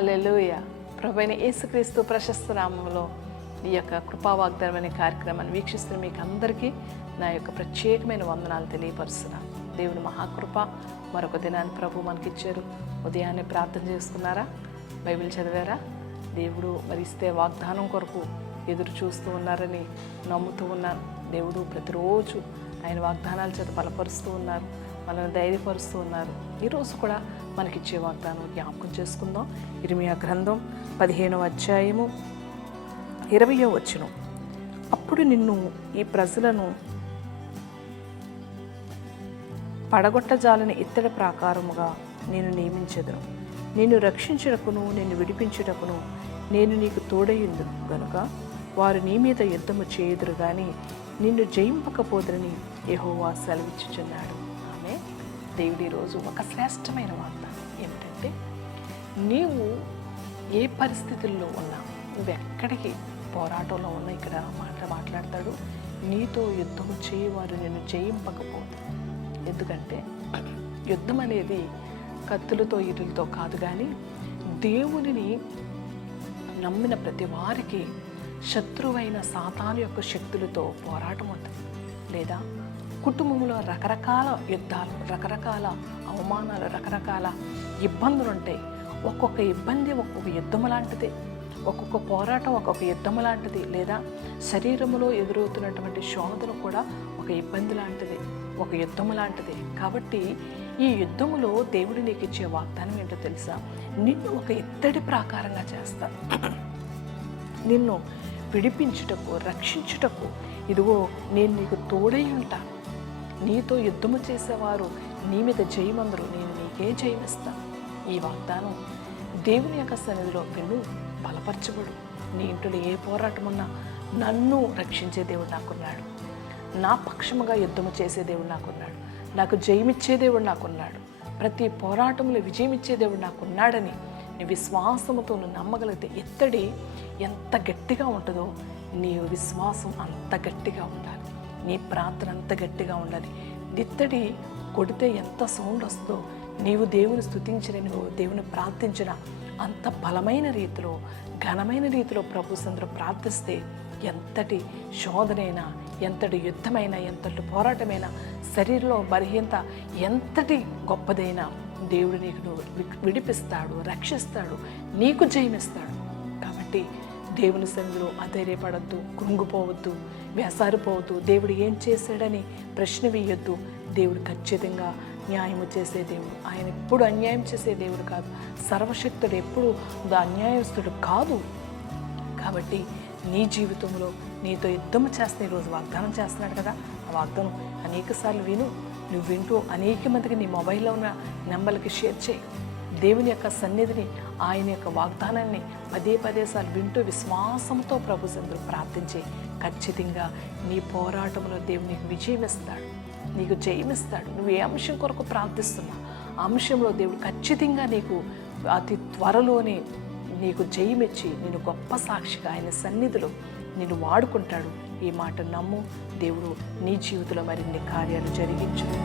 హల్లెలూయా. ప్రభువైన యేసుక్రీస్తు ప్రశస్త నామములో ఈ యొక్క కృపా వాగ్దానం అనే కార్యక్రమాన్ని వీక్షిస్తున్న మీకు అందరికీ నా యొక్క ప్రత్యేకమైన వందనాలు తెలియపరుస్తున్నాను. దేవుని మహాకృప మరొక దినాన్ని ప్రభు మనకిచ్చారు. ఉదయాన్నే ప్రార్థన చేసుకున్నారా? బైబిల్ చదివారా? దేవుడు మరి ఇస్తే వాగ్దానం కొరకు ఎదురు చూస్తూ ఉన్నారని నమ్ముతూ ఉన్నాను. దేవుడు ప్రతిరోజు ఆయన వాగ్దానాల చేత బలపరుస్తూ ఉన్నారు, మనల్ని ధైర్యపరుస్తూ ఉన్నారు. ఈరోజు కూడా మనకిచ్చే వాగ్దానం జ్ఞాపకం చేసుకుందాం. ఇర్మియా గ్రంథం 15వ అధ్యాయము 20వ వచనం. అప్పుడు నిన్ను ఈ ప్రజలను పడగొట్టజాలని ఇత్తడి ప్రాకారముగా నేను నియమించెదను. నిన్ను రక్షించుటకును నిన్ను విడిపించుటకును నేను నీకు తోడయుందును గనుక వారు నీ మీద యుద్ధము చేయుదురు గాని నిన్ను జయింపకపోదురని యెహోవా సెలవిచ్చుచున్నాడు. ఆమె దేవుడి రోజు ఒక శ్రేష్టమైన వాగ్దానం ఏమిటంటే, నీవు ఏ పరిస్థితుల్లో ఉన్నా, నువ్వెక్కడికి పోరాటంలో ఉన్నా, ఇక్కడ మాట్లాడతాడు, నీతో యుద్ధము చేయవారు నిన్ను జయింపకపోదు. ఎందుకంటే యుద్ధం అనేది కత్తులతో ఇరులతో కాదు, కానీ దేవునిని నమ్మిన ప్రతి వారికి శత్రువైన సాతాను యొక్క శక్తులతో పోరాటం ఉంటుంది. లేదా కుటుంబంలో రకరకాల యుద్ధాలు, రకరకాల అవమానాలు, రకరకాల ఇబ్బందులు ఉంటాయి. ఒక్కొక్క ఇబ్బంది ఒక్కొక్క యుద్ధం లాంటిది, ఒక్కొక్క పోరాటం ఒక్కొక్క యుద్ధం లాంటిది. లేదా శరీరంలో ఎదురవుతున్నటువంటి శోధన కూడా ఒక ఇబ్బంది లాంటిది, ఒక యుద్ధం లాంటిది. కాబట్టి ఈ యుద్ధములో దేవుడు నీకు ఇచ్చే వాగ్దానం ఏంటో తెలుసా? నిన్ను ఒక ఇత్తడి ప్రాకారంగా చేస్తాను, నిన్ను విడిపించుటకు, రక్షించుటకు ఇదిగో నేను నీకు తోడై ఉంటాను. నీతో యుద్ధము చేసేవారు నీ మీద జయమందరు, నేను నీకే జయమిస్తాను. ఈ వాగ్దానం దేవుని యొక్క సన్నిధిలో విను, బలపరచబడు. నీ ఇంట్లో ఏ పోరాటం ఉన్నా నన్ను రక్షించే దేవుడు నాకున్నాడు, నా పక్షముగా యుద్ధము చేసే దేవుడు నాకున్నాడు, నాకు జయమిచ్చే దేవుడు నాకున్నాడు, ప్రతి పోరాటంలో విజయం ఇచ్చే దేవుడు నాకున్నాడని నీ విశ్వాసముతో నువ్వు నమ్మగలిగితే, ఇత్తడి ఎంత గట్టిగా ఉంటుందో నీ విశ్వాసం అంత గట్టిగా ఉండాలి, నీ ప్రార్థన అంత గట్టిగా ఉండాలి. ఇత్తడి కొడితే ఎంత సౌండ్ వస్తుందో, నీవు దేవుని స్తుతించిన, నువ్వు దేవుని ప్రార్థించిన అంత బలమైన రీతిలో, ఘనమైన రీతిలో ప్రభు సందులో ప్రార్థిస్తే ఎంతటి శోధనైనా, ఎంతటి యుద్ధమైనా, ఎంతటి పోరాటమైనా, శరీరంలో బలహీనత ఎంతటి గొప్పదైనా దేవుడు నీకు విడిపిస్తాడు, రక్షిస్తాడు, నీకు జయమిస్తాడు. కాబట్టి దేవుని సన్నిధిలో అధైర్యపడద్దు, కృంగిపోవద్దు, వేసారిపోవద్దు, దేవుడు ఏం చేశాడని ప్రశ్న వేయొద్దు. దేవుడు ఖచ్చితంగా న్యాయము చేసే దేవుడు. ఆయన ఎప్పుడు అన్యాయం చేసే దేవుడు కాదు, సర్వశక్తుడు, ఎప్పుడు అన్యాయస్తుడు కాదు. కాబట్టి నీ జీవితంలో నీతో యుద్ధము చేస్తే ఈరోజు వాగ్దానం చేస్తున్నాడు కదా, ఆ వాగ్దానం అనేకసార్లు విను. నువ్వు వింటూ అనేక మందికి నీ మొబైల్లో ఉన్న నెంబర్లకి షేర్ చేయి. దేవుని యొక్క సన్నిధిని, ఆయన యొక్క వాగ్దానాన్ని పదే సార్లు వింటూ విశ్వాసంతో ప్రభు సందులో ప్రార్థించి ఖచ్చితంగా నీ పోరాటంలో దేవుడు నీకు విజయం ఇస్తాడు, నీకు జయమిస్తాడు. నువ్వు ఏ అంశం కొరకు ప్రార్థిస్తున్నా ఆ అంశంలో దేవుడు ఖచ్చితంగా నీకు అతి త్వరలోనే నీకు జయమిచ్చి నేను గొప్ప సాక్షిగా ఆయన సన్నిధిలో నిన్ను వాడుకుంటాడు. ఈ మాట నమ్ము. దేవుడు నీ జీవితంలో మరిన్ని కార్యాలు జరిగించును.